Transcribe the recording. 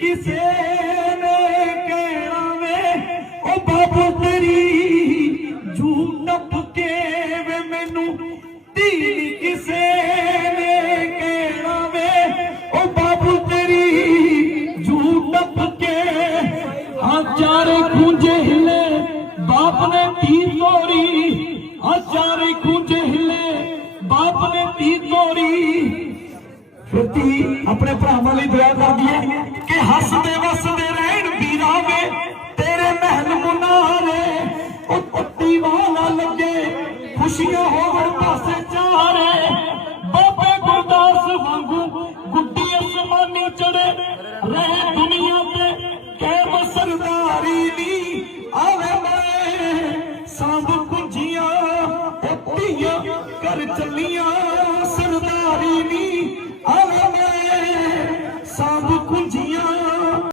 ਕਿਸੇ ਨੇ ਕਹਿਣਾ ਵੇ ਉਹ ਬਾਬੂ ਤੇਰੀ ਝੂਠ ਕੇ ਵੇ ਮੈਨੂੰ। ਧੀ ਕਿਸੇ ਨੇ ਕਹਿਣਾ ਵੇ ਉਹ ਬਾਬੂ ਤੇਰੀ ਝੂਠ ਟੱਪ ਕੇ ਹਾਂ ਚਾਰੇ ਖੂੰਜੇ ਹਿਲੇ, ਬਾਪ ਨੇ ਧੀ ਤੋਰੀ। ਹਾਂ ਚਾਰੇ ਖੂੰਜੇ ਹਿਲੇ, ਬਾਪ ਨੇ ਧੀ ਤੋਰੀ। ਫੇਤੀ ਆਪਣੇ ਭਰਾਵਾਂ ਲਈ ਦੁਆ ਕਰਦੀ ਹੈ ਕਿ ਹੱਸਦੇ ਵਸਦੇ ਰਹਿਣ ਵੀਰਾਂ ਵੇ ਤੇਰੇ ਮਹਿਲ ਮੁਨਾਰੇ, ਉਹ ਪੱਤੀ ਵਾਲਾ ਲੱਗੇ, ਖੁਸ਼ੀਆਂ ਹੋਣ ਪਾਸੇ ਚਾਰੇ। ਬਾਬੇ ਗੁਰਦਾਸ ਵਾਂਗੂ ਗੁੱਡੀ ਅਸਮਾਨੀ ਚੜੇ, ਰਹੇ ਦੁਨੀਆ ਤੇ ਕੇਵ ਸਰਦਾਰੀ ਨੀ ਆਵੇ ਮੈਂ ਸਾਂਭ ਪੁੰਜੀਆਂ, ਉਹ ਧੀਆਂ ਕਰ ਚੱਲੀਆਂ, ਸਰਦਾਰੀ ਨੀ com dinheiro.